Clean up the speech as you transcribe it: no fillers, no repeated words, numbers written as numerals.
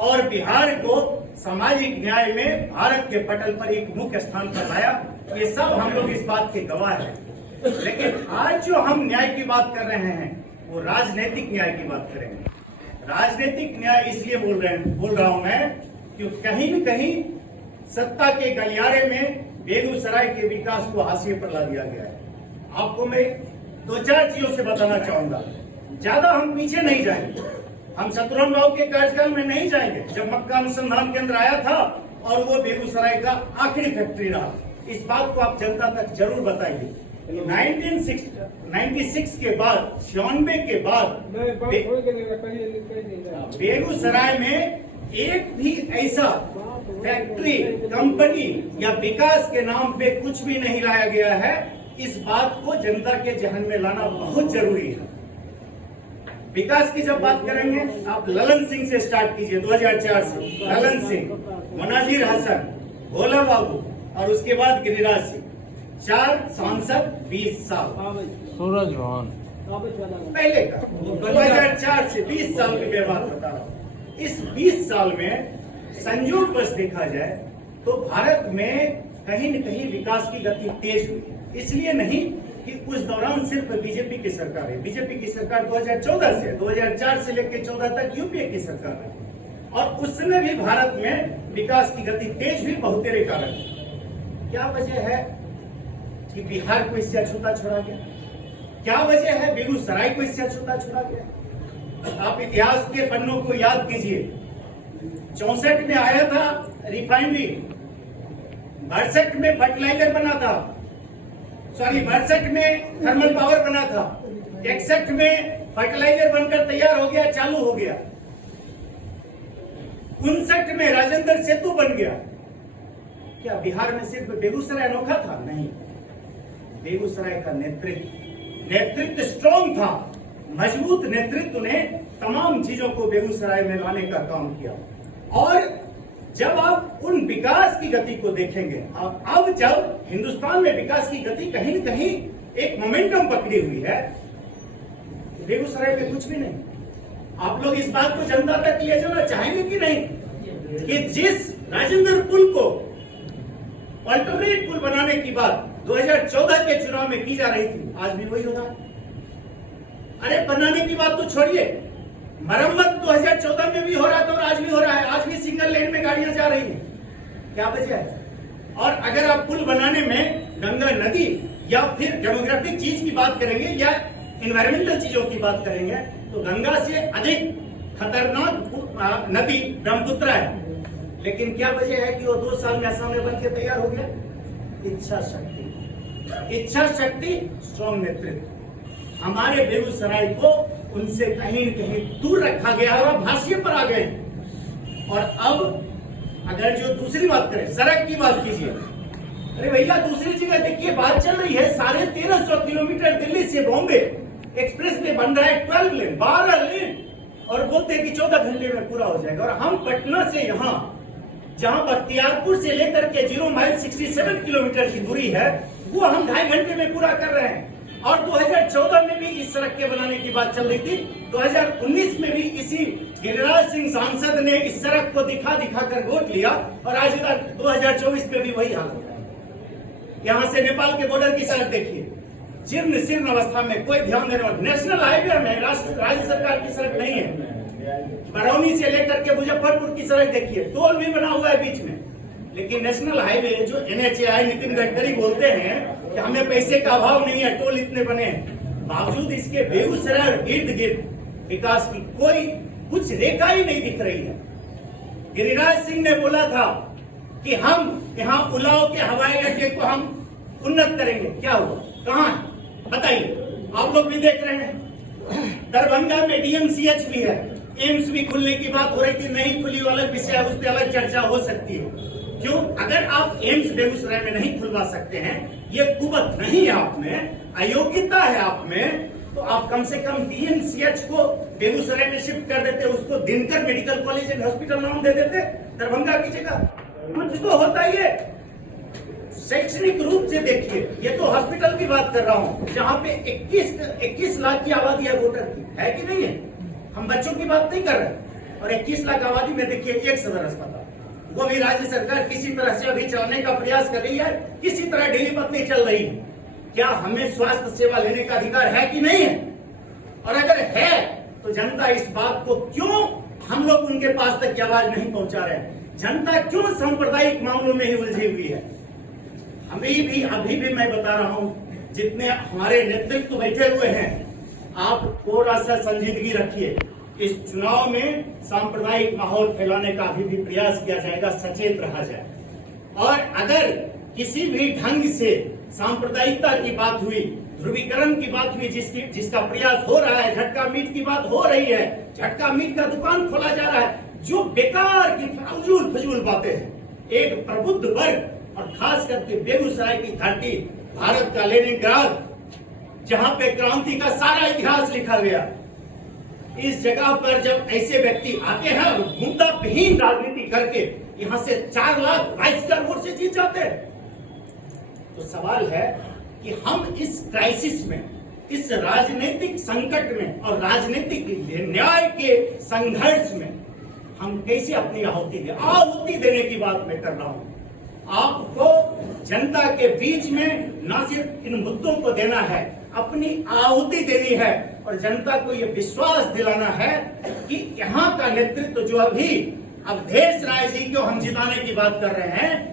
और बिहार को सामाजिक न्याय में भारत के पटल पर एक मुख्य स्थान पर लाया। ये सब हम लोग इस बात के गवाह हैं। लेकिन आज जो हम न्याय की बात कर रहे हैं वो राजनीतिक न्याय की बात करेंगे। राजनीतिक न्याय इसलिए बोल रहा हूं मैं क्योंकि कहीं न कहीं सत्ता के गलियारे में बेगूसराय के विकास को हाशिए पर ला दिया गया है। आपको मैं दो चार चीजों से बताना चाहूंगा। ज्यादा हम पीछे नहीं जाएंगे, हम शत्रुघ्न बाबू के कार्यकाल में नहीं जाएंगे जब मक्का अनुसंधान केंद्र आया था और वो बेगूसराय का आखिरी फैक्ट्री रहा। इस बात को आप जनता तक जरूर बताइए। 1996 के बाद 96 के बाद बेगूसराय में एक भी ऐसा फैक्ट्री, कंपनी या विकास के नाम पे कुछ भी नहीं लाया गया है। इस बात को जनता के जहन में लाना बहुत जरूरी है। विकास की जब बात करेंगे आप ललन सिंह से स्टार्ट कीजिए। 2004 से ललन सिंह, मुनाजिर हसन, भोला बाबू और उसके बाद गिरिराज सिंह, 4 सांसद 20 साल। सूरज भान पहले का 2004 से 20 साल की मैं बात बता रहा हूँ। इस 20 साल में संयोग बस देखा जाए तो भारत में कहीं न कहीं विकास की गति तेज हुई। इसलिए नहीं कि उस दौरान सिर्फ बीजेपी की सरकार है। बीजेपी की सरकार 2014 से 2004 से लेकर 14 तक यूपीए की सरकार है और उसमें भी भारत में विकास की गति तेज हुई बहुतेरे कारण। क्या वजह है कि बिहार को इससे अछूता छोड़ा गया? क्या वजह है बेगूसराय को इससे अछूता छोड़ा गया? आप इतिहास के पन्नों को याद कीजिए। 64 में आया था रिफाइनरी, 62 में फर्टिलाइजर बना था, 62 में थर्मल पावर बना था, 61 में फर्टिलाइजर बनकर तैयार हो गया, चालू हो गया, 59 में राजेंद्र सेतु बन गया। क्या बिहार में सिर्फ बेगूसराय अनोखा था? नहीं, बेगूसराय का नेतृत्व स्ट्रॉन्ग था। मजबूत नेतृत्व ने तमाम चीजों को बेगूसराय में लाने का काम किया। और जब आप उन विकास की गति को देखेंगे, अब जब हिंदुस्तान में विकास की गति कहीं न कहीं एक मोमेंटम पकड़ी हुई है, बेगूसराय में कुछ भी नहीं। आप लोग इस बात को जनता तक ले जाना चाहेंगे कि नहीं कि जिस राजेंद्र पुल को अल्टरनेट पुल बनाने की बात 2014 के चुनाव में की जा रही थी, आज भी वही हो रहा है। अरे बनाने की बात तो छोड़िए, मरम्मत 2014 में भी हो रहा था और आज भी हो रहा है। आज भी सिंगल लेन में गाड़ियां जा रही हैं। क्या वजह है? और अगर आप पुल बनाने में गंगा नदी या फिर डेमोग्राफिक चीज की बात करेंगे या इन्वायरमेंटल चीजों की बात करेंगे तो गंगा से अधिक खतरनाक नदी ब्रह्मपुत्र है। लेकिन क्या वजह है कि वो 2 साल में असम में बनकर तैयार हो गया? इच्छा शक्ति, स्ट्रॉन्ग नेतृत्व। हमारे बेगूसराय को उनसे कहीं न कहीं दूर रखा गया और अब हाशिए पर आ गए। और अब अगर जो दूसरी बात करें, सड़क की बात कीजिए। अरे भैया दूसरी जगह देखिए, बात चल रही है 1350 किलोमीटर दिल्ली से बॉम्बे एक्सप्रेस वे बन रहा है, 12 लेन, 12 लेन, और बोलते हैं कि 14 घंटे में पूरा हो जाएगा। और हम पटना से यहाँ जहां बख्तियारपुर से लेकर के 0 माइल 67 किलोमीटर की दूरी है, वो हम 2.5 घंटे में पूरा कर रहे हैं। और 2014 में भी इस सड़क के बनाने की बात चल रही थी। 2019 में भी इसी गिरिराज सिंह सांसद ने इस सड़क को दिखा कर वोट लिया और आज 2024 में भी वही हालत है। यहाँ से नेपाल के बॉर्डर की सड़क देखिए, जीर्ण शीर्ण अवस्था में, कोई ध्यान देने वाला। नेशनल हाईवे में राज्य सरकार की सड़क नहीं है। बरौनी से लेकर के मुजफ्फरपुर की सड़क देखिए, टोल भी बना हुआ है बीच में। लेकिन नेशनल हाईवे जो NHAI नितिन गडकरी बोलते हैं कि हमें पैसे का अभाव नहीं है, टोल इतने बने हैं, बावजूद इसके बेगूसराय और इर्द गिर्द विकास की कोई कुछ रेखा ही नहीं दिख रही है। गिरिराज सिंह ने बोला था कि हम यहाँ उलाव के हवाई अड्डे को हम उन्नत करेंगे। क्या हुआ? कहाँ है बताइए? आप लोग भी देख रहे हैं। दरभंगा में DMCH भी है, एम्स भी खुलने की बात हो रही थी, नहीं खुली अलग विषय है, उस पर अलग चर्चा हो सकती है। क्यों? अगर आप एम्स बेगूसराय में नहीं खुलवा सकते हैं, ये कुवत नहीं है आप में, अयोग्यता है आप में, तो आप कम से कम DMCH को बेगूसराय में शिफ्ट कर देते, उसको Dinkar medical college and hospital नाम दे देते दरभंगा की जगह। कुछ तो होता ही है। शैक्षणिक रूप से देखिए, ये तो हॉस्पिटल की बात कर रहा हूँ जहाँ पे 21 लाख की आबादी है वोटर की, है कि नहीं है? हम बच्चों की बात नहीं कर रहे। और 21 लाख आबादी में देखिए एक सदर अस्पताल, वो भी राज्य सरकार किसी तरह से अभी चलाने का प्रयास कर रही है, किसी तरह ढीली पत्नी चल रही है। क्या हमें स्वास्थ्य सेवा लेने का अधिकार है कि नहीं है? और अगर है तो जनता इस बात को क्यों हम लोग उनके पास तक की आवाज नहीं पहुंचा रहे हैं? जनता क्यों सांप्रदायिक मामलों में ही उलझी हुई है? अभी भी मैं बता रहा हूं, जितने हमारे नेतृत्व बैठे हुए हैं, आप थोड़ा सा संजीदगी रखिए। इस चुनाव में सांप्रदायिक माहौल फैलाने का अभी भी प्रयास किया जाएगा, सचेत रहा जाए। और अगर किसी भी ढंग से सांप्रदायिकता की बात हुई, ध्रुवीकरण की बात हुई, जिसका प्रयास हो रहा है, झटका मीट की बात हो रही है, झटका मीट का दुकान खोला जा रहा है, जो बेकार की फजूल बातें हैं। एक प्रबुद्ध वर्ग और खास करके बेगूसराय की धरती, भारत का लेनिनग्राद, जहां पे क्रांति का सारा इतिहास लिखा गया, इस जगह पर जब ऐसे व्यक्ति आते हैं और मुद्दा विहीन राजनीति करके यहां से 4 लाख 22,000 वोट से जीत जाते हैं, तो सवाल है कि हम इस क्राइसिस में, इस राजनीतिक संकट में और राजनीतिक न्याय के संघर्ष में हम कैसे अपनी आहुति देने की बात मैं कर रहा हूं। आपको जनता के बीच में न सिर्फ इन मुद्दों को देना है, अपनी आहुति देनी है और जनता को यह विश्वास दिलाना है कि यहाँ का नेतृत्व जो अभी अवधेश राय जी को हम जिताने की बात कर रहे हैं,